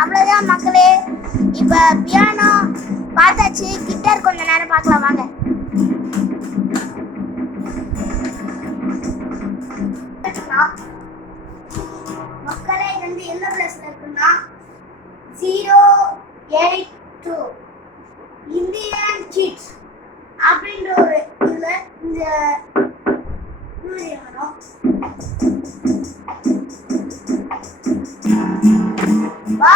அவ்வளவுதான் மக்களே. இப்ப பியானோ பார்த்தாச்சு, கிட்டார் கொஞ்ச நேரம் பார்க்கலாம் வாங்க. மக்களே இது வந்து என்ன பிளஸ்ல இருக்குன்னா 082 இந்தியன் கிட்ஸ் அப்படின்ற ஒரு இதுல இந்த வா